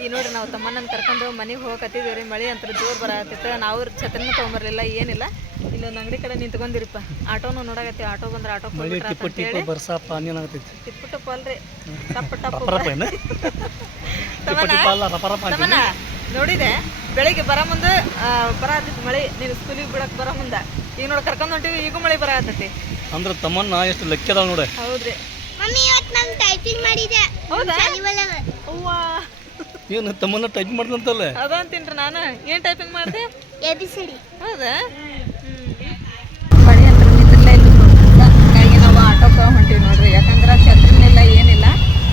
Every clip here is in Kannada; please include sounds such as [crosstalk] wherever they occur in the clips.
ಈ ನೋಡ್ರಿ ನಾವು ತಮ್ಮನ್ನ ಕರ್ಕೊಂಡು ಮನೆಗೆ ಹೋಗಕತ್ತಿದ್ದೀವಿ ರೀ. ಮಳೆ ಅಂತ ಜೋರ್ ಬರತ್ತಿತ್ತು ನಾವು ಛತ್ರನ ತೊಗೊಂಬರ್ಲಿಲ್ಲ ಏನಿಲ್ಲ. ಇಲ್ಲೊಂದು ಅಂಗಡಿ ಕಡೆ ನಿಂತ್ಕೊಂಡಿರಿಪ್ಪ. ಆಟೋನು ನೋಡಕತ್ತೀವಿ. ಆಟೋ ಬಂದ್ರೆ ಆಟೋ ಟಿಪ್ಪು ಅಲ್ರಿ ನೋಡಿದೆ ಬೆಳಿಗ್ಗೆ ಬರ ಮುಂದ ಬರತ್ತಿತ್ತು ಮಳೆ. ನೀನು ಸ್ಕೂಲಿಗೆ ಬಿಡಕ್ಕೆ ಬರ ಮುಂದ. ಈಗ ನೋಡಿ ಕರ್ಕೊಂಡು ಹೊಂಟಿವಿ ಈಗೂ ಮಳೆ ಬರತ್ತೈತಿ ಅಂದ್ರೆ ತಮ್ಮನ್ನ ಎಷ್ಟು ಲೆಕ್ಕದ ನೋಡಿ. ನೋಡ ಹೌದ್ರಿ. ಮಮ್ಮಿ ಇವತ್ತು ನಾನು ಟೈಪಿಂಗ್ ಮಾಡಿದೆ. ಹೌದಾ? ಅವ್ವಾ. ಏನು ತಮ್ಮನ್ನ ಟೈಪ್ ಮಾಡ್ದಂತಲ್ಲ? ಅದ ಅಂತೀನ್ರಿ ನಾನು. ಏನು ಟೈಪಿಂಗ್ ಮಾಡಿದೆ? ಎ ಬಿ ಸಿ ಡಿ ಹೌದಾ ಮಳೆ ಅಂತ ನಿಂತಿರ್ಲೇ ಇಲ್ಲ ಹಾಗಾಗಿ ನಾವು ಆಟೋಕ್ಕೆ ಹೊಂಟೀವಿ ನೋಡ್ರಿ. ಯಾಕಂದ್ರೆ ಛತ್ರಿನೆಲ್ಲ ಏನಿಲ್ಲ.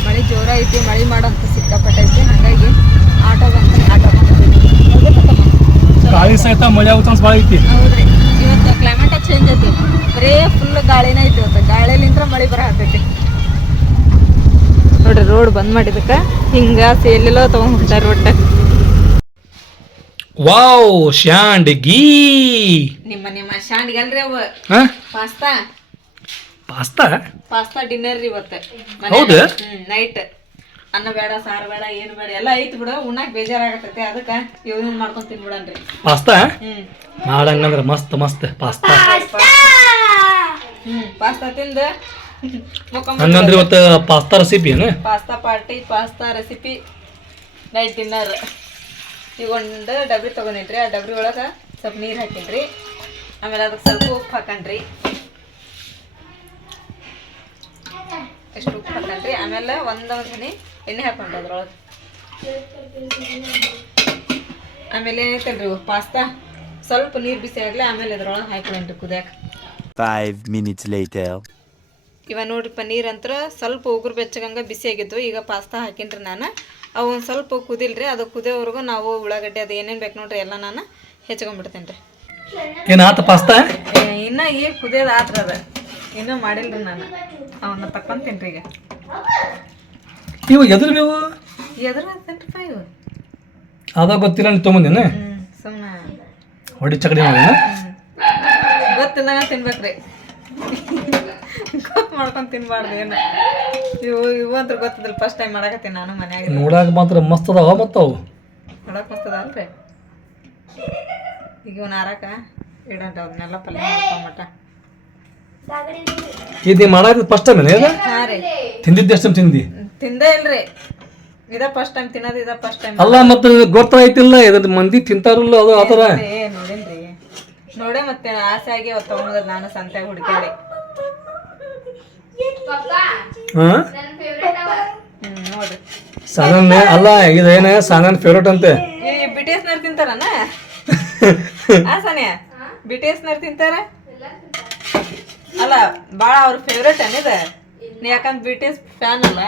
ಮಳೆ ಜೋರ ಐತಿ ಮಳೆ ಮಾಡೋಂಥ ಸಿಕ್ಕಾಪಟ್ಟೈತಿ. ಹಾಗಾಗಿ ಆಟೋ ಬಂತು ಆಟೋ ಗಾಳಿ ಸಹಿತ ಮಳೆ ಆಗೋ ಚಾನ್ಸ್ ಭಾಳ ಐತಿ. ಹೌದ್ರಿ. ಇವತ್ತು ಕ್ಲೈಮೇಟ್ ಚೇಂಜ್ ಐತಿ. ಬರೇ ಫುಲ್ ಗಾಳಿನೇ ಐತಿ ಇವತ್ತು. ಗಾಳಿಲಿಂತ್ರ ಮಳೆ ಬರ ಹತ್ತೈತಿ ನೋಡ್ರಿ ರೋಡ್ ಬಂದ್ ಮಾಡಿದಕ್ಕ ಹಿಂಗ ಎಲ್ಲೆಲ್ಲೋ ತಗೊಂಡ್ ಹೋಗ್ತಾರ ಒಟ್ಟ. ವಾವ್ ಶಾಂಡ್ಗಿ ನಿಮ್ಮ ನಿಮ್ಮ ಶ್ಯಾಂಡ್ಗಿ ಅಲ್ರಿ ಅವ. ಪಾಸ್ತಾ. ಪಾಸ್ತಾ? ಪಾಸ್ತಾ ಡಿನ್ನರ್ ರೀ ಇವತ್ತು. ಹೌದು? ನೈಟ್ ಅನ್ನ ಬೇಡ ಸಾರು ಬೇಡ ಏನು ಬೇಡ ಎಲ್ಲ ಐತಿ ಬಿಡು. ಉಣ್ಣಾಕ್ ಬೇಜಾರಾಗತೈತಿ ಅದಕ್ಕ ಇವನ್ ಮಾಡ್ಕೊಂಡ್ ತಿನ್ಬಿಡನ್ರಿ. ಪಾಸ್ತಾ? ಮಾಡಂಗಂದ್ರ ಮಸ್ತ್ ಮಸ್ತ್ ಪಾಸ್ತಾ. ಹ್ಮ್ ಪಾಸ್ತಾ ತಿಂದ. ಹಂಗಂದ್ರೆ ಇವತ್ತು ಪಾಸ್ತಾ ರೆಸಿಪಿ ಏನು? Pasta party pasta recipe night dinner ಈಗ ಒಂದು ಡಬ್ರಿ ತೊಗೊಂಡಿನ್ರಿ ಆ ಡಬ್ರಿ ಒಳಗೆ ಸ್ವಲ್ಪ ನೀರು ಹಾಕಿನ್ರಿ ಆಮೇಲೆ ಅದಕ್ಕೆ ಸ್ವಲ್ಪ ಉಪ್ಪು ಹಾಕಣ್ರಿ ಎಷ್ಟು ಉಪ್ಪು ಹಾಕಣ್ರಿ ಆಮೇಲೆ ಒಂದೊಂದು ಹನಿ ಎಣ್ಣೆ ಹಾಕೊಂಡ್ರಿ ಅದ್ರೊಳಗೆ. ಆಮೇಲೆ ಏನೈತಲ್ರಿ ಪಾಸ್ತಾ. ಸ್ವಲ್ಪ ನೀರು ಬಿಸಿ ಆಗಲಿ ಆಮೇಲೆ ಅದ್ರೊಳಗೆ ಹಾಕೊಂಡ್ರಿ ಕುದಿಯಾಕ. Five minutes later. ಇವ ನೋಡ್ರಿ ಪನ್ನೀರ್ ಅಂತ್ರ ಸ್ವಲ್ಪ ಉಗುರು ಬೆಚ್ಚಗಂಗ ಬಿಸಿ ಆಗಿದ್ವು. ಈಗ ಪಾಸ್ತಾ ಹಾಕಿನ್ರಿ ನಾನು. ಅವು ಒಂದು ಸ್ವಲ್ಪ ಕುದಿಲ್ರಿ ಅದು ಕುದಿಯೋವರೆಗೂ ನಾವು ಉಳ್ಳಾಗಡ್ಡೆ ಅದು ಏನೇನು ಬೇಕು ನೋಡ್ರಿ ಎಲ್ಲ ನಾನು ಹೆಚ್ಕೊಂಡ್ಬಿಡ್ತೇನೆ ರೀ ಏನು ಆತ ಪಾಸ್ತಾ? ಇನ್ನ ಈಗ ಕುದಿಯೋದು ಆತ್ರ ಅದ. ಇನ್ನೂ ಮಾಡಿಲ್ರಿ ನಾನು. ಅವನ್ನ ತಕೊಂತೀನಿ ರೀ ಈಗ. ಇವು ಎದುರು ಬೇವು ಎದುರು ಇವು? ಅದ ಗೊತ್ತಿಲ್ಲ ತೊಗೊಂಡೇನು ಹ್ಞೂ ಸುಮ್ಮನೆ ಹೊಡಿ ಚಕಡಿ ಮಾಡಿ ಗೊತ್ತಿಲ್ಲ ತಿನ್ಬೇಕ್ರಿ. ಗೊತ್ತು ಮಾಡ್ಕೊಂಡು ತಿನ್ಬಾರ್ದು ಏನು? ಇವು ಇವು ಅಂತ ಗೊತ್ತಿದ್ದಿಲ್ಲ ಫಸ್ಟ್ ಟೈಮ್ ಮಾಡಕತ್ತೀನಿ ನಾನು ಮನ್ಯಾಗ ನೋಡಾಕ ಮಾತ್ರ ಮಸ್ತ್ ಅದಾವ ಮತ್ತು ಅವು. ನೋಡಕ್ ಮಸ್ತದಲ್ರಿ ಈಗ ಇವ್ನ ಹಾರಾಕ ಇಡಂಟ ಅವನ್ನೆಲ್ಲ ಪಲ್ಯ ಮಾಡ್ಕೊಂಬಿಟ್ಟ ಇದು ಮಾಡಾಕ ಫಸ್ಟ್ ಟೈಮ್ ಏನು ಹಾಂ ರೀ. ತಿಂದಿದ್ದು ಎಷ್ಟು ತಿಂದಿ? ತಿಂದೇ ಇಲ್ರಿ. ಇದ ಫಸ್ಟ್ ಟೈಮ್ ತಿನ್ನೋದು ಇದ ಫಸ್ಟ್ ಟೈಮ್ ಅಲ್ಲ ಮತ್ತೆ ಗೊತ್ತಾಯ್ತಿಲ್ಲ ಇದ್ರ ಮಂದಿ ತಿಂತಾರಲ್ಲ ಅದು ಆ ಥರ. ಏ ನೋಡೇನ್ರಿ. ನೋಡೇ ಮತ್ತೆ ಆಸೆ ಆಗಿ ಅವತ್ತು ನಾನು ಸಂತ್ಯಾಗ ಹುಡುಕಾಡಿ ಹಾಂ ಹ್ಮ್ ನೋಡ್ರಿ ಸಾನನ್ ಅಲ್ಲ ಇದೇನ ಸಾನನ್ ಫೇವ್ರೇಟ್ ಅಂತೆ? ಈ ಬಿ ಟಿ ನರ್ ತಿಂತಾರನ? ಆ ಸಾನಿ ಬಿ ಟಿ ನರ್ ತಿಂತಾರ? ಅಲ್ಲ ಭಾಳ ಅವ್ರ ಫೇವ್ರೇಟ್ ಇದೆ? ನೀ ಯಾಕಂದ್ರೆ ಬಿಟಿಎಸ್ ಫ್ಯಾನ್ ಅಲ್ಲ?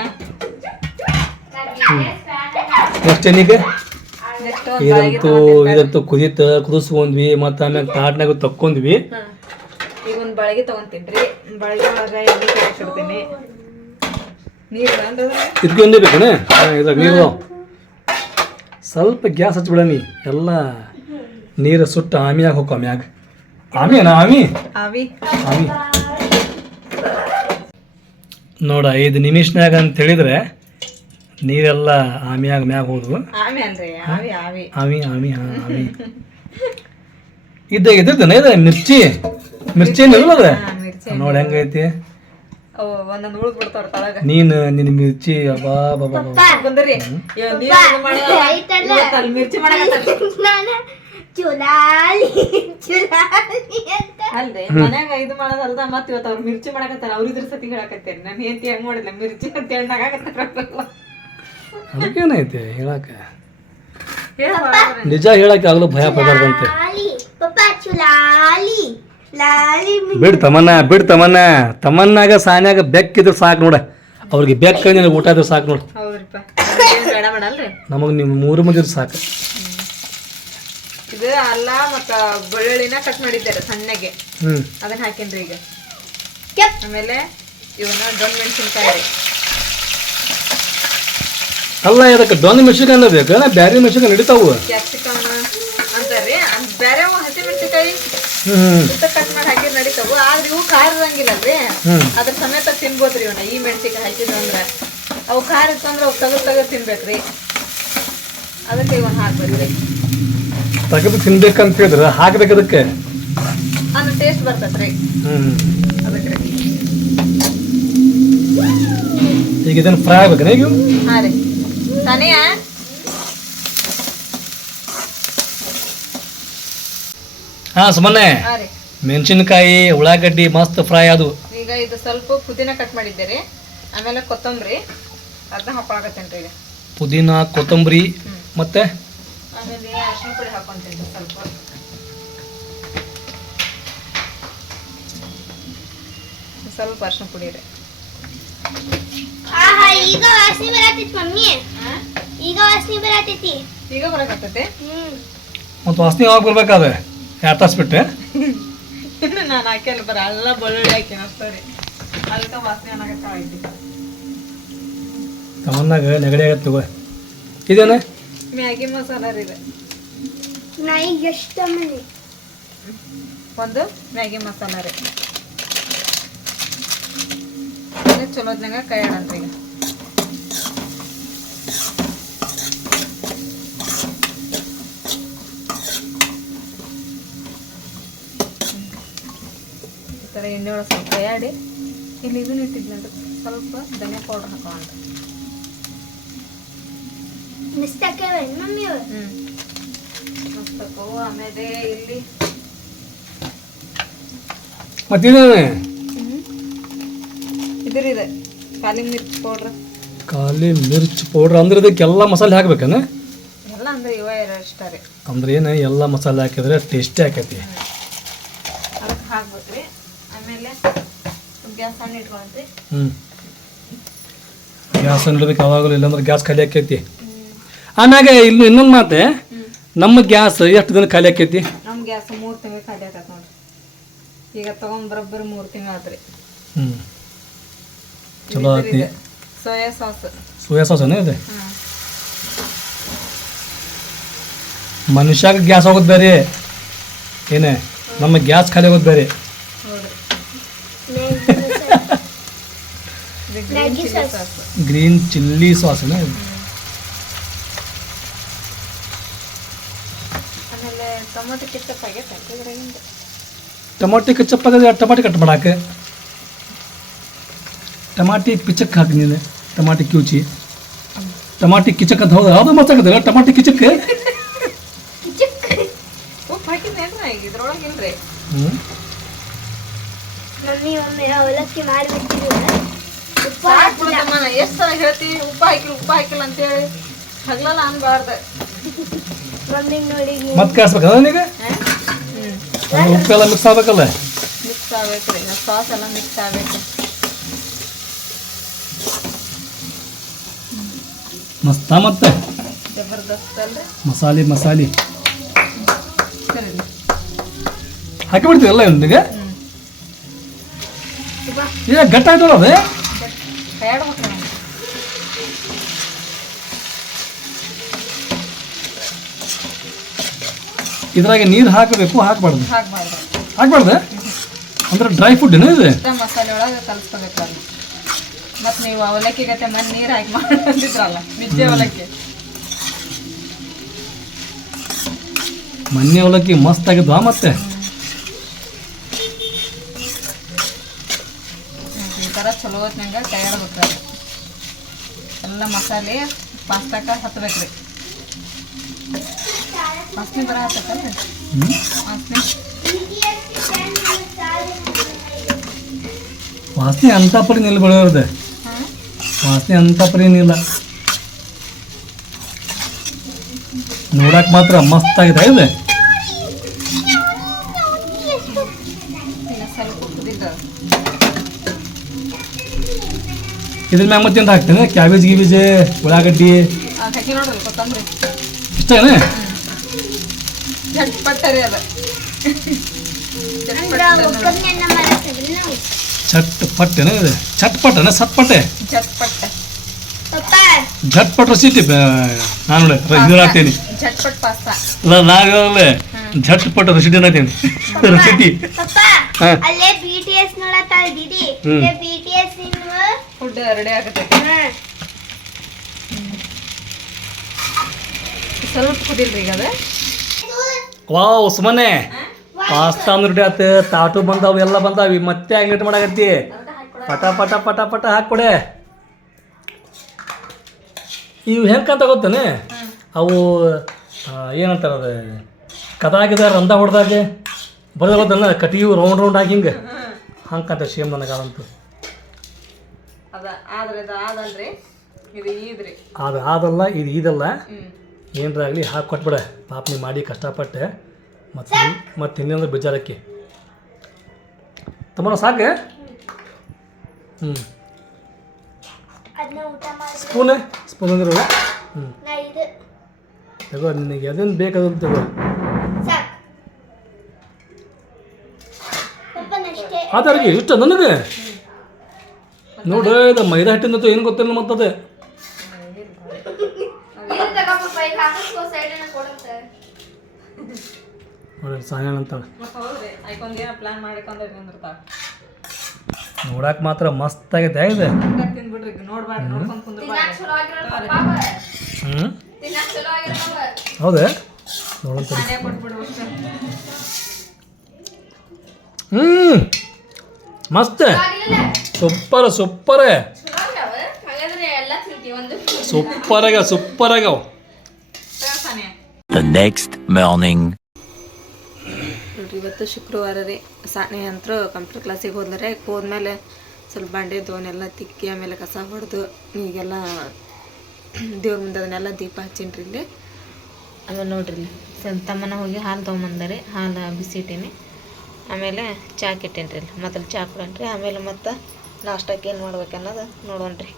ನೆಕ್ಸ್ಟ್ ಏನೀಗ ಇದಂತೂ ಇದಂತೂ ಕುದಿತ ಕುದಿಸ್ಕೊಂಡ್ವಿ ಮತ್ತೆ ಆಮೇಲೆ ತಾಟ್ನಾಗ ತಕ್ಕೊಂಡ್ವಿ. ಈಗ ಒಂದು ಬಾಳಿಗೆ ರೀ ಬಾಳಿಗೆ ಒಳಗೆ ಎಣ್ಣೆ ಇಡ್ತೀನಿ ಇದಕ್ಕೆ ಒಂದೇ ಬೇಕೇನ ಇದ್ರಾಗ ನೀರು ಸ್ವಲ್ಪ ಗ್ಯಾಸ್ ಹಚ್ಬಿಡ ನೀ. ಎಲ್ಲ ನೀರು ಸುಟ್ಟ ಆಮಿಯಾಗ ಹೋಗೋ ಆಮ್ಯಾಗ. ಆಮಿಯನ ಆಮಿ. ಆವಿ ಆಮಿ. ನೋಡ ಐದು ನಿಮಿಷನಾಗ ಅಂತ ಹೇಳಿದ್ರೆ ನೀರೆಲ್ಲ ಆಮಿಯಾಗ ಮ್ಯಾಗ ಹೋದ್ವು ಆಮಿ ಆಮಿ ಹಾ ಆಮಿ. ಇದ್ದ ಇದ್ರದ್ದೇನ ಇದು ಮಿರ್ಚಿ. ಮಿರ್ಚಿ ಏನಿಲ್ಲ ಅದ ನೋಡಿ ಹೆಂಗೈತಿ? ಒಂದೊಂದು ನಿನ್ ಬಿಡ್ತಾವ ತಳಗ. ನೀನು ನಿನ್ನ ಮಿರ್ಚಿ ಅಬಾ ಬಾಬಾ ಅಲ್ಲಿ. ಮಿರ್ಚಿ ಚುಲಾಲಿ ಚುಲಾಲಿ ಅಂತ. ಅಲ್ರಿ ಮನ್ಯಾಗ ಇದು ಮಾಡೋದಲ್ದ ಮತ್ ಇವತ್ತು ಅವ್ರು ಮಿರ್ಚಿ ಮಾಡಕತ್ತಾರ. ಅವ್ರ ಇದ್ರ ಸತಿ ಹೇಳಕತ್ತೇರಿ ನಾನು ಹೆಂಡತಿ ಹೆಂಗ್ ಮಾಡಿಲ್ಲ ಮಿರ್ಚಿ ಅಂತ ಹೇಳಾಕತ್ತಾರ ಅದಕ್ಕೇನೈತಿ ಹೇಳಕ? ಹೇಳ ನಿಜ ಹೇಳಕ್ಕೆ ಆಗಲು ಭಯ ಪಡಬಾರ್ದಂತೆ. ಲಾಲಿ ಪಪ್ಪ ಚುಲಾಲಿ. ಲಾಲಿ ಬಿಡ್ ತಮನ್ನ ಬಿಡ್ ತಮನ್ನ. ತಮನ್ನಾಗ ಸಾನ್ಯಾಗ ಬೆಕ್ಕಿದ್ರು ಸಾಕು ನೋಡ. ಅವ್ರಿಗೆ ಬೆಕ್ಕ ನಿನಗೆ ಊಟ ಇದ್ರೆ ಸಾಕು ನೋಡ. ನಮಗ್ ಬೇಡ ಬೇಡ ಅಲ್ರಿ ನಮಗೆ ನೀವು ಮೂರು ಮಂದಿ ಸಾಕು. ಇದು ಅಲ್ಲ ಮತ್ತ ಬೆಳ್ಳುಳ್ಳಿನ ಕಟ್ ಮಾಡಿದ್ದಾರೆ ಸಣ್ಣಗೆ. ಅದನ್ನ ಹಾಕಿನ್ರಿ ಈಗ. ಆಮೇಲೆ ಇವನ್ನ ದೊಣ್ಣೆ ಮೆಣಸಿನಕಾಯಿ ಅಲ್ಲ ಇದಕ್ಕೆ ಡೊಂದ್ ಮೆಣಸಿನಕಾಯಿ ಬೇಕು ಬ್ಯಾರೆ ಮೆಣಸಿನಕಾಯಿ ನಡೀತಾವು? ಕ್ಯಾಪ್ಸಿಕಮ್ ಅಂತಾರ್ರಿ ಅಂದ್ ಬೇರೆ ಹಸಿ ಮೆಣಸಿನ್ಕಾಯಿ ಹ್ಞೂ ಸುತ್ತ ಕಟ್ ಮಾಡಿ ಹಾಕಿರ್ ನಡೀತಾವು ಆದ್ರೆ ಇವು ಖಾರ ಇರಂಗಿಲ್ಲಲ್ರಿ ಹ್ಮ್. ಅದ್ರ ಸಮೇತ ತಿನ್ಬೋದ್ರಿ ಇವನ್ನ ಈ ಮೆಣಸಿನ್ಕಾಯಿ ಹಾಕಿದ್ವಿ ಅಂದ್ರ ಅವು ಖಾರ ಇತ್ತಂದ್ರ ಅವು ತೆಗೆದು ತೆಗೆದು ತಿನ್ಬೇಕ್ರಿ. ಅದಕ್ಕೆ ಇವನ್ ಹಾಕ್ಬೇಕ್ರಿ ತೆಗೆದು ತಿನ್ಬೇಕಂತ ಹೇಳಿದ್ರೆ ಹಾಕ್ಬೇಕು ಅದಕ್ಕೆ. ಅದು ಟೇಸ್ಟ್ ಬರ್ತೈತ್ರಿ. ಹ್ಮ್. ಅದಕ್ಕೆ ಈಗ ಇದನ್ನು ಫ್ರೈ ಆಗ್ಬೇಕು ಈಗ ಹಾ ರೀ. ತಾನಿಯಾ? ಹಾ ಸುಮ್ಮನೆ ಹಾ ರೀ. ಮೆಣಸಿನಕಾಯಿ ಉಳ್ಳಾಗಡ್ಡಿ ಮಸ್ತ್ ಫ್ರೈ ಅದು. ಈಗ ಇದು ಸ್ವಲ್ಪ ಪುದೀನ ಕಟ್ ಮಾಡಿದ್ದೆ ರೀ. ಆಮೇಲೆ ಕೊತ್ತಂಬರಿ. ಅದನ್ನ ಹಾಕೊಳಕತ್ತೇನೆ ರೀ ಈಗ. ಪುದೀನ ಕೊತ್ತಂಬರಿ ಮತ್ತೆ? ಆಮೇಲೆ ಅರಿಶಿನ ಪುಡಿ ಹಾಕೊಂತೀನಿ ಸ್ವಲ್ಪ. ಸ್ವಲ್ಪ ಅರಿಶಿನ ಪುಡಿ ರೀ. ಆಹಾ ಈಗ ವಾಸನೆ ಬರತೈತಿ ಮಮ್ಮಿ. ಈಗ ವಾಸನೆ ಬರತೈತಿ. ಈಗ ಬರಕತ್ತೈತಿ? ಹ್ಮ್. ಮತ್ತು ವಾಸನೆ ಯಾವಾಗ ಬರ್ಬೇಕಾದ್ರೆ? ಎರಡು ತಾಸು ಬಿಟ್ಟೆ ನಾನು ಹಾಕಿಲ್ಲ ಬರ ಎಲ್ಲ ಬೆಳ್ಳುಳ್ಳಿ ಹಾಕಿ ಸರಿ ಅದಕ್ಕೆ ವಾಸನೆ ಐತಿ ತಮ್ಮನ್ನಾಗ ನೆಗಡಿ ಆಗತ್ತೆ ತಗೋ. ಇದೇನೆ? ಮ್ಯಾಗಿ ಮಸಾಲ ರೀ ಇದು. ನಾ ಎಷ್ಟು ಮನೆ ಒಂದು ಮ್ಯಾಗಿ ಮಸಾಲ ರೀ. ಚಲೋದ್ನಾಗ ಕೈ ಆಡಂತ್ರಿ ಈಗ ಎಣ್ಣೆ ಒಳಗೆ ಸ್ವಲ್ಪ ಕೈಯಾಡಿ ಇಲ್ಲಿ ಇದನ್ನ ಇಟ್ಟಿದ್ನಂತ ಸ್ವಲ್ಪ ಧನಿಯಾ ಪೌಡ್ರ್ ಹಾಕೋಣ ಅವ್ರು? ಆಮೇಲೆ ಇಲ್ಲಿ ಮತ್ತೆ ಇದೇನೆ ಇದ್ರಿದೆ ಕಾಲಿ ಮಿರ್ಚ್ ಪೌಡ್ರ್ ಕಾಲಿ ಮಿರ್ಚ್ ಪೌಡ್ರ್ ಅಂದ್ರೆ ಇದಕ್ಕೆಲ್ಲ ಮಸಾಲೆ ಹಾಕ್ಬೇಕನ? ಎಲ್ಲ ಅಂದ್ರೆ ಇವ ಇರೋ ಇಷ್ಟ ರೀ. ಅಂದ್ರೆ ಏನು? ಎಲ್ಲ ಮಸಾಲೆ ಹಾಕಿದ್ರೆ ಟೇಸ್ಟಿ ಆಕೈತಿ ಅದಕ್ಕೆ ಹಾಕ್ಬೇಕ್ರಿ ಆಮೇಲೆ ಗ್ಯಾಸ್ ಆನ್ ಹ್ಞೂ ಗ್ಯಾಸ್ ಇಡ್ಬೇಕು ಯಾವಾಗಲೂ ಇಲ್ಲಾಂದ್ರೆ ಗ್ಯಾಸ್ ಖಾಲಿ ಆಕೈತಿ ಆಮ್ಯಾಗ ಇನ್ನು ಇನ್ನೊಂದು ಮಾತೆ. ನಮ್ಮ ಗ್ಯಾಸ್ ಎಷ್ಟು ದಿನ ಖಾಲಿ ಆಕೈತಿ ನಮ್ಮ ಗ್ಯಾಸ್ ಮೂರು ತಿಂಗಳು ಖಾಲಿ ಆಕತ್ ನೋಡ್ರಿ. ಈಗ ತಗೊಂಡ್ ಬರೋಬ್ಬರಿ ಮೂರು ತಿಂಗಳು ಆತ್ರಿ. ಹ್ಞೂ ಚಲೋ ಆತಿ ಸೋಯಾ ಸಾಸ್. ಸೋಯಾ ಸಾಸನ ಇದೆ? ಹಾಂ. ಮನುಷ್ಯಾಗ ಗ್ಯಾಸ್ ಹೋಗೋದು ಬೇರೆ. ಏನೇ? ನಮ್ಮ ಗ್ಯಾಸ್ ಖಾಲಿ ಆಗೋದು ಬೇರೆ ಹೌದ್ರಿ ಮ್ಯಾಗಿ ಇದು green chilli sauce green chilli ಸಾಸನ ಇದು ಆಮೇಲೆ ಟೊಮೊಟೊ ಆಗೈತೆ ಕಟ್ ಮಾಡಾಕ. ಟಮಾಟಿ ಪಿಚಕ್ ಹಾಕಿ ನೀನು ಟಮಾಟಿ ಕ್ಯೂಚಿ. ಟಮಾಟಿ ಕಿಚಕ್ ಅಂತ ಹೌದು ಯಾವುದು ಮಾತಾಡಿದ್ರೆ ಟಮಾಟಿ ಕಿಚಕ್? ಉಪ್ಪು ಹಾಕಿದ್ನೇನ್ರಿ ಇದ್ರೊಳಗೆ ಇಲ್ರಿ ಹ್ಞೂ ಮಮ್ಮಿ ಒಮ್ಮೆ ಅವಲಕ್ಕಿ ಮಾಡ್ಬಿಟ್ಟಿದ್ರು ಉಪ್ಪು ಹಾಕಿಲ್ಲ ಸಾಕ್ಬಿಡುತ್ತಮ್ಮ ನಾ ಎಷ್ಟು ಸಲ ಹೇಳ್ತಿ ಉಪ್ಪು ಹಾಕಿಲ್ಲ ಉಪ್ಪು ಹಾಕಿಲ್ಲ ಅಂತೇಳಿ. ಹಗ್ಲಲ್ಲ ಅನ್ಬಾರ್ದು. ಮತ್ತೆ ಅದು ಉಪ್ಪೆಲ್ಲ ಮಿಕ್ಸ್ ಆಗ್ಬೇಕಲ್ಲ? ಮಿಕ್ಸ್ ಆಗ್ಬೇಕ್ರಿ ರೀ ಸಾಸ್ ಎಲ್ಲ ಮಿಕ್ಸ್ ಆಗ್ಬೇಕು ಮಸ್ತ ಮತ್ತೆ? ಜಬರ್ದಸ್ತ್ ರೀ ಮಸಾಲೆ ಮಸಾಲೆ. ಹಾಕಿಬಿಡ್ತೀವಿ ಹಾಕಿ ಬಿಡ್ತೀವಲ್ಲ ನಿನಗೆ? ಈಗ ಗಟ್ಟ ಆಯ್ತಲ್ಲ ಅದು? ಹೇಳ್ಬೇಕು ನಾವು ಇದ್ರಾಗ ನೀರು ಹಾಕಬೇಕು ಹಾಕಬಾರ್ದು. ಹಾಕ್ಬಾರ್ದು? ಹಾಕ್ಬಾರ್ದು ಅಂದ್ರೆ ಡ್ರೈ ಫುಡ್ ಏನೋ ಇದು? ಮಸಾಲೆ ಒಳಗೆ ಕಲಿಸ್ಕೋಬೇಕು ಅಲ್ಲಿ ಮತ್ತು ನೀವು ಅವಲಕ್ಕಿ ಗತೆ ಮನೆ ನೀರು ಹಾಕಿ ಮಾಡಿದ್ರಲ್ಲ ಮಿಜ್ಜೆ ಅವಲಕ್ಕಿ ಮೊನ್ನೆ ಅವಲಕ್ಕಿ ಮಸ್ತ್ ಆಗಿದ್ವಾ ಮತ್ತೆ ಹ್ಮ್, ಈ ಥರ ಚಲೋ ಹೊತ್ನಂಗ ಕೈ ಆಡ್ಬೇಕು ಅದು. ಎಲ್ಲ ಮಸಾಲೆ ಪಾಸ್ತಾಕ ಹತ್ಬೇಕು ರೀ ವಾಸನೆ ಬರ ಹತ್ತಕ್ಕಲ್ರಿ. ವಾಸನೆ ಅಂತ ಪರಿ ನಿಲ್ ಬೆಳೆಯೋರ್ದೆ. ವಾಸನೆ ಅಂತ ಪರಿ ಏನಿಲ್ಲ ನೋಡಕ್ ಮಾತ್ರ ಮಸ್ತ್ ಆಗಿದೆ ಇದು ಇದ್ರ ಮ್ಯಾಗ ಮತ್ತೆ ಅಂತ ಹಾಕ್ತೇನೆ? ಕ್ಯಾಬೇಜ್ ಗಿಬೀಜ್ ಉಳ್ಳಾಗಡ್ಡಿ. ಹಾಕಿ ನೋಡ್ರಿ ಇಷ್ಟೇನೆ? ಚಟ್ ಪಟ್ಟೆನ ಇದು? ಚಟ್ ಪಟ್ಟನ ಸತ್ ಪಟ್ಟೆ ಝಟ್ ಪಟ್ ರಸೀತಿ ನಾನು ಇದನ್ನ ಹಾಕ್ತೀನಿ. ಝಟ್ ಪಟ್ಟ ರಸೀಟಿನ ಹಾಕ್ತೀನಿ ರಸೀತಿ ಹ್ಞೂ ಫುಡ್ ರೆಡಿ ಆಗುತ್ತೆ. ಸ್ವಲ್ಪ ಕುದಿಲ್ರಿ ಈಗ ಅದು. ವಾವ್ ಸುಮ್ಮನೆ ಪಾಸ್ತಾ ರೆಡಿ ಆತ ತಾಟು ಬಂದಾವು ಎಲ್ಲ ಬಂದಾವಿ ಮತ್ತೆ ಆಗ್ಲೇಟ್ ಮಾಡಾಕತ್ತಿ. ಪಟ ಪಟ ಪಟ ಪಟ ಹಾಕ್ಕೊಡೆ. ಇವು ಹೆಂಗೆ ಗೊತ್ತೇನೆ? ಅವು ಏನಂತಾರೆ ಅದು? ಕದಾಗಿದ ರಂಧ ಹೊಡೆದಾಗೆ. ಬರೋದ ಗೊತ್ತಲ್ಲ ಕಟಿಯು ರೌಂಡ್ ರೌಂಡ್ ಆಗಿ ಹಿಂಗೆ. ಹಂಗಂತ ಶೇಮ್ ನನಗೆ ಅದಂತು ಅದ ಆದ್ರೆ ಇದು ಆದಲ್ರಿ ಇದು ಈದ್ರಿ. ಅದು ಆದಲ್ಲ ಇದು ಇದಲ್ಲ ಹ್ಞೂ ಏನರ ಆಗಲಿ ಹಾಕಿ ಕೊಟ್ಬಿಡ. ಪಾಪ ನೀ ಮಾಡಿ ಕಷ್ಟಪಟ್ಟೆ. ಮತ್ತು ಮತ್ತೆ ಇನ್ನೊಂದು ಬೇಜಾರಕ್ಕೆ ತಮ್ಮ ಸಾಕೆ. ಹ್ಞೂ ಸ್ಪೂನ್ ಸ್ಪೂನ್ ಅಂದ್ರೆ. ಹ್ಞೂ ತಗೋ ನಿನಗೆ ಅದನ್ನು ಬೇಕಾದಂತ ತಗೋ. ಆತರಿಗೆ ಇಷ್ಟ ನನಗೆ? ನೋಡು, ಇದು ಮೈದಾ ಹಿಟ್ಟಿನದ್ದು ಏನು ಗೊತ್ತಿಲ್ಲ ಮತ್ತದೆ. ನೋಡಕ್ ಸಾಯಣ ಅಂತ. ನೋಡಕ್ಕೆ ಮಾತ್ರ ಮಸ್ತ್ ಆಗೈತೆ ಕುಂದ್ರಬಾರ್ದು ಹ್ಞೂ ಹೌದೇ? ನೋಡಂತ ಹ್ಮ್. ಮಸ್ತ್. Super super. ಸೂಪರ್ ಆಗ್ಯಾವ super ಆಗವ next morning The next morning. ನೋಡ್ರಿ ಇವತ್ತು ಶುಕ್ರವಾರ ರೀ ಸಾನೆ ಅಂತೂ ಕಂಪ್ಯೂಟರ್ ಕ್ಲಾಸಿಗೆ ಹೋದ್ರೆ ಹೋದ್ಮೇಲೆ ಸ್ವಲ್ಪ ಬಂಡೆ ದೋನೆಲ್ಲ ತಿಕ್ಕಿ ಆಮೇಲೆ ಕಸ ಹೊಡೆದು ಈಗೆಲ್ಲ ದೇವ್ರ ಮುಂದೆ ಅದನ್ನೆಲ್ಲ ದೀಪ ಹಚ್ಚಿನ್ರಿ ಇಲ್ಲಿ. ಆಮೇಲೆ ನೋಡ್ರಿ ಇಲ್ಲಿ ಸ್ವಲ್ಪ ತಮ್ಮನ ಹೋಗಿ ಹಾಲು ತೊಗೊಂಬಂದಾರೆ. ಹಾಲು ಬಿಸಿ ಇಟ್ಟೀನಿ. ಆಮೇಲೆ ಚಾಕ್ ಇಟ್ಟೇನಿ ರೀ ಮೊದಲು ಚಾ ಕೊಡೋಣ್ರಿ ಆಮೇಲೆ ಮತ್ತೆ ನಾಷ್ಟಕ್ಕೆ ಏನು ಮಾಡ್ಬೇಕು ಅನ್ನೋದು ನೋಡೋಣ್ರಿ.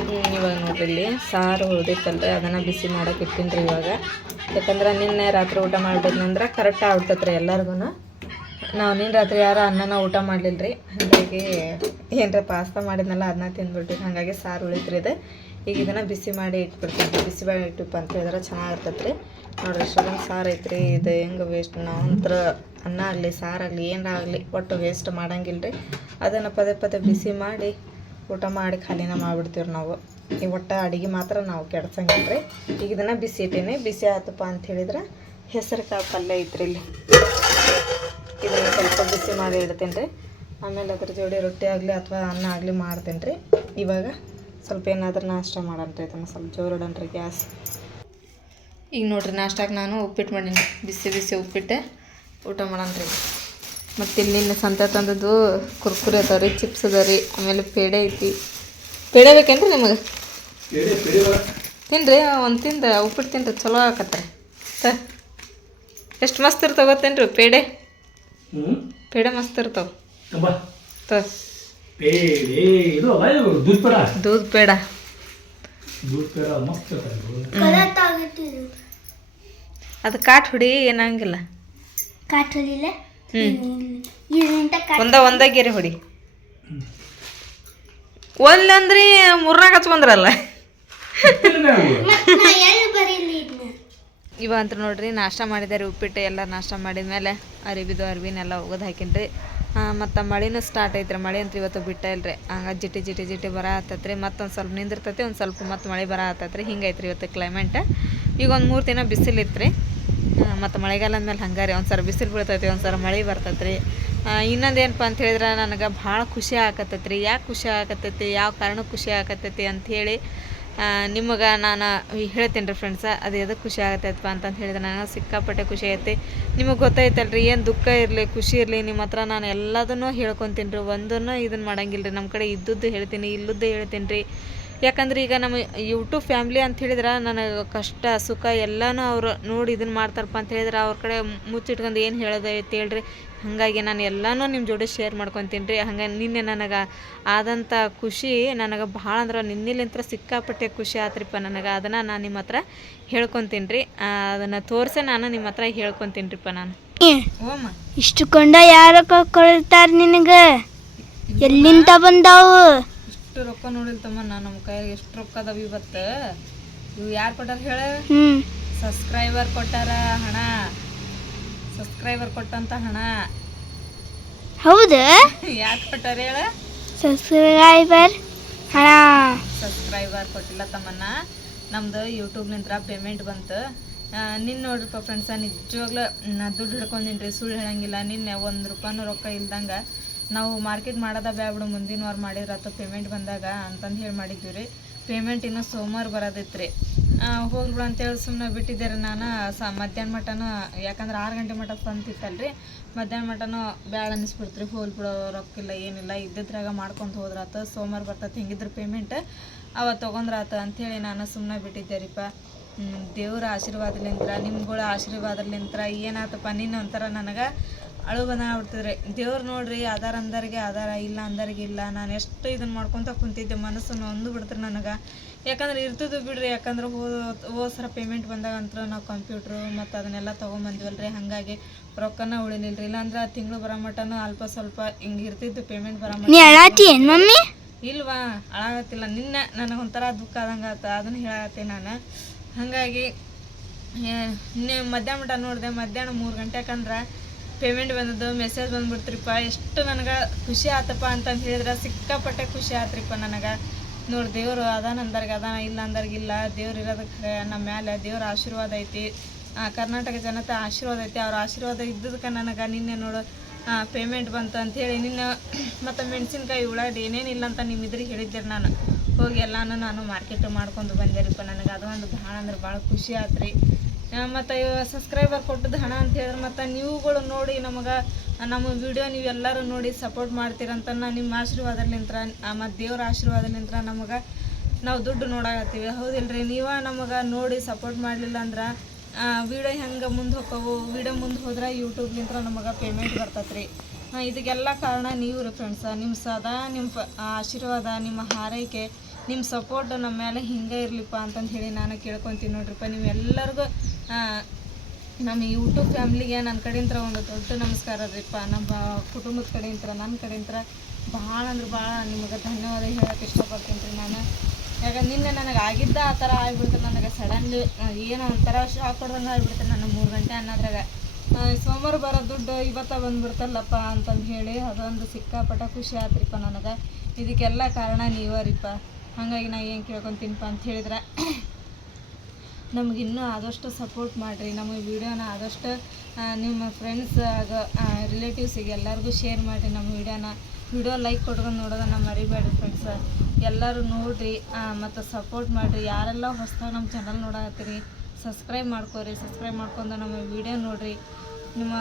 ಹ್ಮ್, ಇವಾಗ ನೋಡಿರಿ ಸಾರು ರೀ ಅದನ್ನು ಬಿಸಿ ಮಾಡೋಕೆ ಇಟ್ಟಿನಿ ರೀ ಇವಾಗ. ಯಾಕಂದ್ರೆ ನಿನ್ನೆ ರಾತ್ರಿ ಊಟ ಮಾಡಿದ್ನಂದ್ರೆ ಕರೆಕ್ಟ್ ಆಗ್ತತ್ರ ರೀ ಎಲ್ಲರಿಗೂ ನಾವು ನಿನ್ನ ರಾತ್ರಿ ಯಾರು ಅನ್ನನ ಊಟ ಮಾಡಲಿಲ್ಲ ರೀ ಹಾಗಾಗಿ ಏನರ ಪಾಸ್ತಾ ಮಾಡಿದ್ನಲ್ಲ ಅದನ್ನ ತಿಂದ್ಬಿಟ್ವಿ ಹಾಗಾಗಿ ಸಾರು ಉಳಿತ್ರಿ ಇದು. ಈಗ ಇದನ್ನು ಬಿಸಿ ಮಾಡಿ ಇಟ್ಬಿಡ್ತೀನಿ ಬಿಸಿ ಮಾಡಿ ಇಟ್ಟಿಪ್ಪ ಅಂತ ಹೇಳಿದ್ರೆ ಚೆನ್ನಾಗಿರ್ತೈತೆ ರೀ ನೋಡ್ರಿ ಸಾರು ಐತ್ರಿ ಇದು ಹೆಂಗೆ ವೇಸ್ಟ್ ನಾವು ಒಂಥರ ಅನ್ನ ಆಗಲಿ ಸಾರಾಗಲಿ ಏನಾಗಲಿ ಒಟ್ಟು ವೇಸ್ಟ್ ಮಾಡಂಗಿಲ್ಲ ರೀ ಅದನ್ನು ಪದೇ ಪದೇ ಬಿಸಿ ಮಾಡಿ ಊಟ ಮಾಡಿ ಖಾಲಿನ ಮಾಡಿಬಿಡ್ತೀವಿ ನಾವು. ಈ ಒಟ್ಟು ಅಡುಗೆ ಮಾತ್ರ ನಾವು ಕೆಡ್ಸಂಗಿಲ್ಲ ರೀ ಈಗ ಇದನ್ನು ಬಿಸಿ ಇಟ್ಟೀನಿ. ಬಿಸಿ ಆತಪ್ಪ ಅಂತ ಹೇಳಿದ್ರೆ ಹೆಸರು ಕಾಳು ಪಲ್ಯ ಐತ್ರಿ ಇಲ್ಲಿ. ಇದನ್ನು ಸ್ವಲ್ಪ ಬಿಸಿ ಮಾಡಿ ಇಡ್ತೀನಿ ರೀ ಆಮೇಲೆ ಅದ್ರ ಜೋಡಿ ರೊಟ್ಟಿ ಆಗಲಿ ಅಥವಾ ಅನ್ನ ಆಗಲಿ ಮಾಡ್ತೀನಿ ರೀ ಇವಾಗ ಸ್ವಲ್ಪ ಏನಾದರೂ ನಾಷ್ಟ ಮಾಡೋಣ ರೀ ಇದನ್ನು ಸ್ವಲ್ಪ ಜೋರು ಇಡೋಣ ರೀ ಗ್ಯಾಸ್. ಈಗ ನೋಡ್ರಿ ನಾಷ್ಟಾಗ ನಾನು ಉಪ್ಪಿಟ್ಟು ಮಾಡೀನಿ. ಬಿಸಿ ಬಿಸಿ ಉಪ್ಪಿಟ್ಟೆ. ಊಟ ಮಾಡೋಣ ರೀ ಮತ್ತು ಇಲ್ಲಿ ನಿನ್ನೆ ಸಂತೆ ತಂದದ್ದು ಕುರ್ಕುರಿ ಅದಾವ ರೀ ಚಿಪ್ಸ್ ಅದಾವ ರೀ ಆಮೇಲೆ ಪೇಡೆ ಐತಿ. ಪೇಡೆ ಬೇಕೇನ್ರಿ ನಿಮಗೆ? ತಿನ್ರಿ ಒಂದು ತಿಂದ ಉಪ್ಪಿಟ್ಟು ತಿನ್ರಿ ಚಲೋ ಆಕತ್ರಿ. ತ ಎಷ್ಟು ಮಸ್ತ್ ಇರ್ತಾವ ಗೊತ್ತೇನ್ರಿ ಪೇಡೆ? ಪೇಡೆ ಮಸ್ತ್ ಇರ್ತಾವ. ತ. ದೂದ್ ಪೇಡ? ಅದು ಕಾಟ್ ಹುಡಿ ಏನಂಗಿಲ್ಲ. ಕಾಟಲಿಲ್ಲ. ಒಂದ ಒಂದ ಗೆರೆ ಹೊಡಿ. ಒಂದಂದ್ರಿ ಮೂರ್ನಾಗ ಹಚ್ಕೊಂಡ್ರಲ್ಲ. ಇವ ಅಂತ ನೋಡ್ರಿ ನಾಷ್ಟ ಮಾಡಿದಾರೆ ಉಪ್ಪಿಟ್ಟು ಎಲ್ಲ ನಾಷ್ಟ ಮಾಡಿದ್ಮೇಲೆ ಅರಿಬಿದು ಅರಿವಿನೆಲ್ಲ ಒಗದು ಹಾಕಿನ್ರಿ. ಮತ್ತು ಮಳಿನೂ ಸ್ಟಾರ್ಟ್ ಐತ್ರಿ. ಮಳೆ ಅಂತ ಇವತ್ತು ಬಿಟ್ಟ ಇಲ್ರಿ. ಹಂಗ ಜಿಟಿ ಜಿಟಿ ಜಿಟಿ ಬರ ಹತ್ತತ್ರಿ ಮತ್ತೊಂದು ಸ್ವಲ್ಪ ನಿಂದಿರ್ತೈತಿ ಒಂದು ಸ್ವಲ್ಪ ಮತ್ತೆ ಮಳೆ ಬರ ಹತ್ತತ್ರಿ ಹಿಂಗೈತ್ರಿ ಇವತ್ತು ಕ್ಲೈಮೇಟ್ ಈಗ ಒಂದು ಮೂರು ದಿನ ಬಿಸಿಲು ಇತ್ತು ಮತ್ತು ಮಳೆಗಾಲ ಅಂದಮೇಲೆ ಹಂಗಾರಿ ಒಂದು ಸಲ ಬಿಸಿಲು ಬೀಳ್ತೈತಿ ಒಂದು ಸರ ಮಳೆ ರೀ ಇನ್ನೊಂದು ಏನಪ್ಪ ಅಂತ ಹೇಳಿದ್ರೆ ನನಗೆ ಭಾಳ ಖುಷಿ ಆಕತ್ತೈತಿ ಯಾಕೆ ಖುಷಿ ಆಕತ್ತೈತಿ ಯಾವ ಕಾರಣಕ್ಕೆ ಖುಷಿ ಆಕತ್ತೈತಿ ಅಂಥೇಳಿ ನಿಮಗೆ ನಾನು ಹೇಳ್ತೀನಿ ರೀ ಫ್ರೆಂಡ್ಸ ಅದು ಎದಕ್ಕೆ ಖುಷಿ ಆಗತ್ತೈತಪ್ಪ ಅಂತಂದು ಹೇಳಿದ್ರೆ ನನಗೆ ಸಿಕ್ಕಾಪಟ್ಟೆ ಖುಷಿ ಐತಿ ನಿಮಗೆ ಗೊತ್ತೈತಲ್ರಿ, ಏನು ದುಃಖ ಇರಲಿ, ಖುಷಿ ಇರಲಿ ನಿಮ್ಮ ಹತ್ರ ನಾನು ಎಲ್ಲದನ್ನೂ ಹೇಳ್ಕೊತೀನಿ ರೀ. ಒಂದನ್ನು ಇದನ್ನು ಮಾಡಂಗಿಲ್ಲ ರೀ ನಮ್ಮ ಕಡೆ ಇದ್ದದ್ದು ಹೇಳ್ತೀನಿ, ಇಲ್ಲದ್ದು ಹೇಳ್ತೀನಿ ರೀ. ಯಾಕಂದ್ರೆ ಈಗ ನಮ್ಮ ಯೂಟ್ಯೂಬ್ ಫ್ಯಾಮ್ಲಿ ಅಂತ ಹೇಳಿದ್ರೆ ನನಗೆ ಕಷ್ಟ ಸುಖ ಎಲ್ಲನೂ ಅವರು ನೋಡಿ ಇದನ್ನು ಮಾಡ್ತಾರಪ್ಪ ಅಂತ ಹೇಳಿದ್ರೆ ಅವ್ರ ಕಡೆ ಮುಚ್ಚಿಟ್ಕೊಂಡು ಏನು ಹೇಳೋದೈತೆ ಹೇಳ್ರಿ. ಹಾಗಾಗಿ ನಾನು ಎಲ್ಲನೂ ನಿಮ್ಮ ಜೋಡಿ ಶೇರ್ ಮಾಡ್ಕೊತೀನಿ ರೀ ಹಂಗೆ ನಿನ್ನೆ ನನಗೆ ಆದಂಥ ಖುಷಿ ನನಗೆ ಭಾಳ ಅಂದ್ರೆ ನಿನ್ನೆಲಿಂತ್ರ ಸಿಕ್ಕಾಪಟ್ಟೆ ಖುಷಿ ಆತ್ರಿಪ್ಪ ನನಗೆ. ಅದನ್ನು ನಾನು ನಿಮ್ಮ ಹತ್ರ ಹೇಳ್ಕೊತೀನಿ ರೀ ಅದನ್ನು ತೋರಿಸೆ ನಾನು ನಿಮ್ಮ ಹತ್ರ ಹೇಳ್ಕೊತೀನಿ ರೀಪ್ಪ ನಾನು ಇಷ್ಟು ಕೊಂಡ ಯಾರ ಕೊಳ್ತಾರ ನಿನಗೆ? ಎಲ್ಲಿಂದ ಬಂದಾವು? ಇಷ್ಟು ರೊಕ್ಕ ನೋಡಿಲ್ ತಮ್ಮ ನಾನು ನಮ್ಮ ಕೈಯಾಗ ಎಷ್ಟು ರೊಕ್ಕ ಅದಾವ ಇವತ್ತು? ಇವು ಯಾರು ಕೊಟ್ಟಾರ ಹೇಳ? ಸಬ್ಸ್ಕ್ರೈಬರ್ ಕೊಟ್ಟಾರ ಹಣ? ಸಬ್ಸ್ಕ್ರೈಬರ್ ಕೊಟ್ಟಂತ ಹಣ? ಹೌದು. ಯಾಕೆ ಕೊಟ್ಟಾರ ಹೇಳ? ಸಬ್ಸ್ಕ್ರೈಬರ್ ಹಣ. ಸಬ್ಸ್ಕ್ರೈಬರ್ ಕೊಟ್ಟಿಲ್ಲ ತಮ್ಮನ್ನ. ನಮ್ದು ಯೂಟ್ಯೂಬ್ನಿಂದ ಪೇಮೆಂಟ್ ಬಂತು. ನಿನ್ನ ನೋಡ್ರಿಪ್ಪ ಫ್ರೆಂಡ್ಸ ನಿಜವಾಗ್ಲೂ ನಾ ದುಡ್ಡು ಹಿಡ್ಕೊಂಡಿನ್ರಿ ಸುಳ್ಳು ಹೇಳಂಗಿಲ್ಲ. ನಿನ್ನೆ ಒಂದು ರೂಪಾಯಿನೂ ರೊಕ್ಕ ಇಲ್ದಂಗೆ ನಾವು ಮಾರ್ಕೆಟ್ ಮಾಡೋದ ಬ್ಯಾಬಿಡು ಮುಂದಿನ ವಾರ ಮಾಡಿದ್ರೆ ಅಥವಾ ಪೇಮೆಂಟ್ ಬಂದಾಗ ಅಂತಂದು ಹೇಳಿ ಮಾಡಿದ್ವಿ ರೀ. ಪೇಮೆಂಟ್ ಇನ್ನೂ ಸೋಮವಾರ ಬರೋದಿತ್ತು ರೀ. ಹೋಗ್ಬಿಡು ಅಂತೇಳಿ ಸುಮ್ಮನೆ ಬಿಟ್ಟಿದ್ದೆ ರೀ ನಾನು. ಸ, ಮಧ್ಯಾಹ್ನ ಮಟನೂ, ಯಾಕಂದ್ರೆ ಆರು ಗಂಟೆ ಮಟ ಬಂತಿತ್ತಲ್ರಿ ಮಧ್ಯಾಹ್ನ ಮಟನೂ ಬ್ಯಾಡ ಅನ್ನಿಸ್ಬಿಡ್ತು ರೀ. ಬಿಡೋ, ರೊಕ್ಕಿಲ್ಲ, ಏನಿಲ್ಲ. ಇದ್ದಿದ್ರಾಗ ಮಾಡ್ಕೊಂತ ಹೋದ್ರಾತ ಸೋಮವಾರ ಬರ್ತೈತೆ, ಹಿಂಗಿದ್ರೆ ಪೇಮೆಂಟ್ ಅವತ್ತು ತೊಗೊಂಡ್ರಾತ ಅಂಥೇಳಿ ನಾನು ಸುಮ್ಮನೆ ಬಿಟ್ಟಿದ್ದೆ ರೀಪ್ಪ ದೇವ್ರ ಆಶೀರ್ವಾದಲಿಂತ್ರ, ನಿಮ್ಗಳ ಆಶೀರ್ವಾದಲಿಂತ್ರ ಏನಾತಪ್ಪ ನೀನು ಒಂಥರ ನನಗೆ ಅಳು ಬಂದಾಗ್ಬಿಡ್ತಿದ್ರಿ ದೇವ್ರು ನೋಡ್ರಿ ಆಧಾರ ಅಂದರಿಗೆ ಆಧಾರ ಇಲ್ಲ ಅಂದರಿಗೆ ಇಲ್ಲ. ನಾನು ಎಷ್ಟು ಇದನ್ನ ಮಾಡ್ಕೊಂತ ಕುಂತಿದ್ದೆ ಮನಸ್ಸನ್ನು ನೊಂದು ಬಿಡ್ತಾರೆ ನನಗೆ. ಯಾಕಂದ್ರೆ ಇರ್ತದ್ದು ಬಿಡ್ರಿ ಯಾಕಂದ್ರೆ ಹೋದ ಸರ ಪೇಮೆಂಟ್ ಬಂದಾಗ ಅಂತ ನಾವು ಕಂಪ್ಯೂಟ್ರು ಮತ್ತು ಅದನ್ನೆಲ್ಲ ತೊಗೊಂಬಂದಿವಲ್ರಿ. ಹಾಗಾಗಿ ರೊಕ್ಕನ ಉಳಿಲಿಲ್ರಿ. ಇಲ್ಲಾಂದ್ರೆ ತಿಂಗಳು ಬರೋ ಮಟನೂ ಅಲ್ಪ ಸ್ವಲ್ಪ ಹಿಂಗೆ ಇರ್ತಿದ್ದು ಪೇಮೆಂಟ್ ಬರೋ ಮಮ್ಮಿ? ಇಲ್ವಾ? ಅಳಾಗತ್ತಿಲ್ಲ. ನಿನ್ನೆ ನನಗೊಂಥರ ದುಃಖ ಆದಂಗೆ ಆತ ಅದನ್ನು ಹೇಳತ್ತೆ ನಾನು. ಹಾಗಾಗಿ ಮಧ್ಯಾಹ್ನ ಮಟ ನೋಡಿದೆ ಮಧ್ಯಾಹ್ನ ಮೂರು ಗಂಟೆಕಂದ್ರೆ ಪೇಮೆಂಟ್ ಬಂದದ್ದು ಮೆಸೇಜ್ ಬಂದ್ಬಿಡ್ತ್ರಿಪ್ಪ, ಎಷ್ಟು ನನಗೆ ಖುಷಿ ಆತಪ್ಪ ಅಂತಂದು ಹೇಳಿದ್ರೆ ಸಿಕ್ಕಾಪಟ್ಟೆ ಖುಷಿ ಆತ್ರಿಪ್ಪ ನನಗೆ. ನೋಡಿ ದೇವರು ಅದಾನ ಅಂದರ್ಗೆ ಅದಾನ, ಇಲ್ಲ ಅಂದರ್ಗೆ ಇಲ್ಲ, ದೇವ್ರು ಇರೋದಕ್ಕೆ ನಮ್ಮ ಮೇಲೆ ದೇವ್ರ ಆಶೀರ್ವಾದ ಐತಿ. ಕರ್ನಾಟಕ ಜನತೆ ಆಶೀರ್ವಾದ ಐತಿ, ಅವ್ರ ಆಶೀರ್ವಾದ ಇದ್ದದಕ್ಕೆ ನನಗೆ ನಿನ್ನೆ ನೋಡು ಪೇಮೆಂಟ್ ಬಂತು ಅಂಥೇಳಿ ನಿನ್ನ [clears throat] ಮತ್ತು ಮೆಣಸಿನ್ಕಾಯಿ ಉಳ್ಳಾಗಡ್ಡಿ ಏನೇನಿಲ್ಲ ಅಂತ ನಿಮ್ಮ ಇದ್ರಿಗೆ ಹೇಳಿದ್ದೆ ನಾನು. ಹೋಗಿ ಎಲ್ಲಾನು ನಾನು ಮಾರ್ಕೆಟ್ ಮಾಡ್ಕೊಂಡು ಬಂದೆ ರೀಪ್ಪ ನನಗೆ ಅದು ಒಂದು ಭಾಳ ಅಂದ್ರೆ ಭಾಳ ಖುಷಿ ಆತ್ರಿ. ಮತ್ತು ಸಬ್ಸ್ಕ್ರೈಬರ್ ಕೊಟ್ಟದ್ದು ಹಣ ಅಂತ ಹೇಳಿದ್ರೆ ಮತ್ತು ನೀವುಗಳು ನೋಡಿ ನಮಗೆ ನಮ್ಮ ವಿಡಿಯೋ ನೀವು ಎಲ್ಲರೂ ನೋಡಿ ಸಪೋರ್ಟ್ ಮಾಡ್ತೀರಂತ ನಾನು ನಿಮ್ಮ ಆಶೀರ್ವಾದಲಿಂತ್ರ ಮತ್ತು ದೇವ್ರ ಆಶೀರ್ವಾದಲಿಂತ್ರ ನಮಗೆ ನಾವು ದುಡ್ಡು ನೋಡಾಕತ್ತೀವಿ. ಹೌದಿಲ್ರಿ? ನೀವು ನಮಗೆ ನೋಡಿ ಸಪೋರ್ಟ್ ಮಾಡಲಿಲ್ಲ ಅಂದ್ರೆ ವಿಡಿಯೋ ಹೆಂಗೆ ಮುಂದೆ ಹೋಕ್ಕವು? ವಿಡಿಯೋ ಮುಂದೆ ಹೋದ್ರೆ ಯೂಟ್ಯೂಬ್ಲಿಂತ್ರ ನಮಗೆ ಪೇಮೆಂಟ್ ಬರ್ತೈತೆ ರೀ ಇದಕ್ಕೆಲ್ಲ ಕಾರಣ ನೀವು ರೀ ಫ್ರೆಂಡ್ಸ ನಿಮ್ಮ ಸದಾ ನಿಮ್ಮ ಆಶೀರ್ವಾದ, ನಿಮ್ಮ ಹಾರೈಕೆ ನಿಮ್ಮ ಸಪೋರ್ಟ್ ನಮ್ಮ ಮೇಲೆ ಹಿಂಗೆ ಇರಲಿಪ್ಪ ಅಂತಂದು ಹೇಳಿ ನಾನು ಕೇಳ್ಕೊತೀನಿ ನೋಡ್ರಿಪ್ಪ. ನೀವು ಎಲ್ಲರಿಗೂ ನಮ್ಮ ಯೂಟ್ಯೂಬ್ ಫ್ಯಾಮ್ಲಿಗೆ ನನ್ನ ಕಡೆಯಿಂದ ಒಂದು ದೊಡ್ಡ ನಮಸ್ಕಾರ ರೀಪ್ಪ. ನಮ್ಮ ಕುಟುಂಬದ ಕಡೆಯಿಂದ ನನ್ನ ಕಡೆಯಿಂದ ಭಾಳ ಅಂದ್ರೆ ಭಾಳ ನಿಮಗೆ ಧನ್ಯವಾದ ಹೇಳೋಕೆ ಇಷ್ಟಪಡ್ತೀನಿ ರೀ ನಾನು. ಯಾಕಂದ್ರೆ ನಿನ್ನೆ ನನಗೆ ಆಗಿದ್ದ ಆ ಥರ ಆಗಿಬಿಡ್ತು. ನನಗೆ ಸಡನ್ಲಿ ಏನೋ ಒಂಥರ ಶಾಕ್ ಕೊಡ್ದಂಗೆ ಆಗಿಬಿಡ್ತು ನನ್ನ ಮೂರು ಗಂಟೆ ಅನ್ನೋದ್ರಾಗ. ಸೋಮವಾರ ಬರೋ ದುಡ್ಡು ಇವತ್ತ ಬಂದ್ಬಿಡ್ತಲ್ಲಪ್ಪ ಅಂತಂದು ಹೇಳಿ ಅದೊಂದು ಸಿಕ್ಕಾಪಟ್ಟ ಖುಷಿ ಆತ್ರಿಪ್ಪ ನನಗೆ. ಇದಕ್ಕೆಲ್ಲ ಕಾರಣ ನೀವರಿಪ್ಪ ಹಾಗಾಗಿ ನಾ ಏನು ಕೇಳ್ಕೊತೀನಿಪ್ಪ ಅಂತ ಹೇಳಿದ್ರೆ ನಮ್ಗೆ ಇನ್ನೂ ಆದಷ್ಟು ಸಪೋರ್ಟ್ ಮಾಡಿರಿ. ನಮಗೆ ವಿಡಿಯೋನ ಆದಷ್ಟು ನಿಮ್ಮ ಫ್ರೆಂಡ್ಸ್ ಆಗ ರಿಲೇಟಿವ್ಸಿಗೆ ಎಲ್ಲರಿಗೂ ಶೇರ್ ಮಾಡಿರಿ ನಮ್ಮ ವಿಡಿಯೋನ ವಿಡಿಯೋ ಲೈಕ್ ಕೊಟ್ಕೊಂಡು ನೋಡೋದನ್ನ ಮರಿಬೇಡ್ರಿ ಫ್ರೆಂಡ್ಸ್ ಎಲ್ಲರೂ ನೋಡಿರಿ ಮತ್ತು ಸಪೋರ್ಟ್ ಮಾಡಿರಿ. ಯಾರೆಲ್ಲ ಹೊಸ್ದಾಗಿ ನಮ್ಮ ಚಾನಲ್ ನೋಡತ್ತೀರಿ ಸಬ್ಸ್ಕ್ರೈಬ್ ಮಾಡ್ಕೋರಿ. ಸಬ್ಸ್ಕ್ರೈಬ್ ಮಾಡ್ಕೊಂಡು ನಮ್ಮ ವಿಡಿಯೋ ನೋಡಿರಿ. ನಿಮ್ಮ,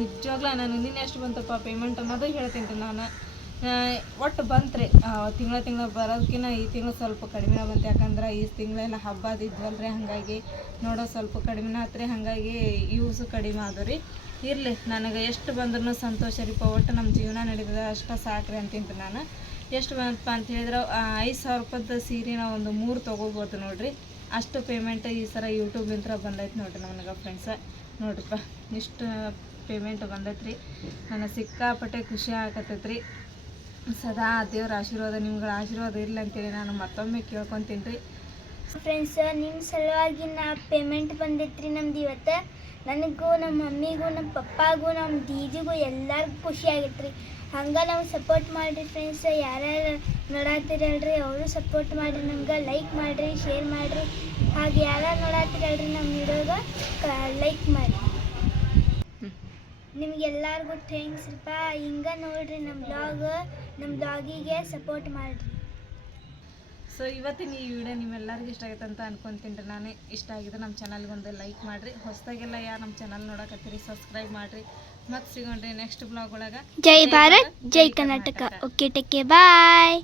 ನಿಜವಾಗ್ಲೂ ನಾನು ನಿನ್ನೆ ಎಷ್ಟು ಬಂತಪ್ಪ ಪೇಮೆಂಟ್ ಅನ್ನೋದು ಹೇಳ್ತೀನಿ ರೀ ನಾನು. ಒಟ್ಟು ಬಂತ್ರಿ ತಿಂಗಳ ತಿಂಗಳ ಬರೋದಕ್ಕಿಂತ ಈ ತಿಂಗಳು ಸ್ವಲ್ಪ ಕಡಿಮೆ ಬಂತು ಯಾಕಂದ್ರೆ ಈ ತಿಂಗಳೆಲ್ಲ ಹಬ್ಬ ರೀ ಹಾಗಾಗಿ ನೋಡೋ ಸ್ವಲ್ಪ ಕಡಿಮೆ ಆತ್ರಿ. ಹಾಗಾಗಿ ಯೂಸು ಕಡಿಮೆ ಆದವು ರೀ ಇರಲಿ, ನನಗೆ ಎಷ್ಟು ಬಂದ್ರೂ ಸಂತೋಷ ರೀ. ಒಟ್ಟು ನಮ್ಮ ಜೀವನ ನಡೀತದೆ ಅಷ್ಟು ಸಾಕ್ರಿ ಅಂತಿಂತ ನಾನು. ಎಷ್ಟು ಬಂತಪ್ಪ ಅಂತ ಹೇಳಿದ್ರೆ ಐದು ಸಾವಿರ ರೂಪಾಯ್ದು ಸೀರೆ ನಾವು ಒಂದು ಮೂರು ತೊಗೋಬೋದು ನೋಡಿರಿ. ಅಷ್ಟು ಪೇಮೆಂಟ್ ಈ ಸಲ ಯೂಟ್ಯೂಬ್ಲಿಂತ್ರ ಬಂದೈತೆ ನೋಡಿರಿ ನನಗೆ ಫ್ರೆಂಡ್ಸ ನೋಡ್ರಿಪ್ಪ ಇಷ್ಟು ಪೇಮೆಂಟ್ ಬಂದೈತೆ ರೀ ನನಗೆ ಸಿಕ್ಕಾಪಟ್ಟೆ ಖುಷಿ ಆಗತ್ತೈತೆ ರೀ ಸದಾ ದೇವ್ರ ಆಶೀರ್ವಾದ ನಿಮ್ಗಳ ಆಶೀರ್ವಾದ ಇರಲಿ ಅಂತೇಳಿ ನಾನು ಮತ್ತೊಮ್ಮೆ ಕೇಳ್ಕೊತೀನಿ. ರೀ ಫ್ರೆಂಡ್ಸ್ ನಿಮ್ಮ ಸಲುವಾಗಿ ನಾ ಪೇಮೆಂಟ್ ಬಂದೈತ್ರಿ ನಮ್ದು ಇವತ್ತು. ನನಗೂ ನಮ್ಮ ಮಮ್ಮಿಗೂ ನಮ್ಮ ಪಪ್ಪಾಗೂ ನಮ್ಮ ದೀದಿಗೂ ಎಲ್ಲರಿಗೂ ಖುಷಿ ಆಗೈತ್ರಿ. ಹಂಗೆ ನಾವು ಸಪೋರ್ಟ್ ಮಾಡಿರಿ ಫ್ರೆಂಡ್ಸ್ ಯಾರ್ಯಾರು ನೋಡಾತಿರಲ್ರಿ ಅವರು ಸಪೋರ್ಟ್ ಮಾಡಿರಿ ನಮ್ಗೆ ಲೈಕ್ ಮಾಡಿರಿ ಶೇರ್ ಮಾಡಿರಿ. ಹಾಗೆ ಯಾರ್ಯಾರು ನೋಡಾತಿರಲ್ರಿ ನಮ್ಮ ವಿಡಿಯೋಗೆ ಲೈಕ್ ಮಾಡಿ ನಿಮ್ಗೆಲ್ಲರಿಗೂ ಥ್ಯಾಂಕ್ಸ್ ರೀಪ್ಪ ಹಿಂಗೆ ನೋಡಿರಿ ನಮ್ಮ ಬ್ಲಾಗ್ ನಮ್ಮ ಡಾಗಿಗೆ ಸಪೋರ್ಟ್ ಮಾಡಿರಿ. ಸೊ ಇವತ್ತಿನ ಈ ವಿಡಿಯೋ ನಿಮ್ಮೆಲ್ಲರಿಗೂ ಇಷ್ಟ ಆಗೈತೆ ಅಂತ ಅನ್ಕೊಂತೀನಿ ರೀ ನಾನೇ. ಇಷ್ಟ ಆಗಿದೆ ನಮ್ಮ ಚಾನಲ್ಗೆ ಒಂದು ಲೈಕ್ ಮಾಡಿರಿ. ಹೊಸದಾಗೆಲ್ಲ ಯಾರು ನಮ್ಮ ಚಾನಲ್ ನೋಡಕತ್ತೀರಿ ಸಬ್ಸ್ಕ್ರೈಬ್ ಮಾಡಿರಿ. ಮತ್ತೆ ಸಿಗೋಣ್ರಿ ನೆಕ್ಸ್ಟ್ ಬ್ಲಾಗ್ ಒಳಗೆ. ಜೈ ಭಾರತ್ ಜೈ ಕರ್ನಾಟಕ. Okay tech boy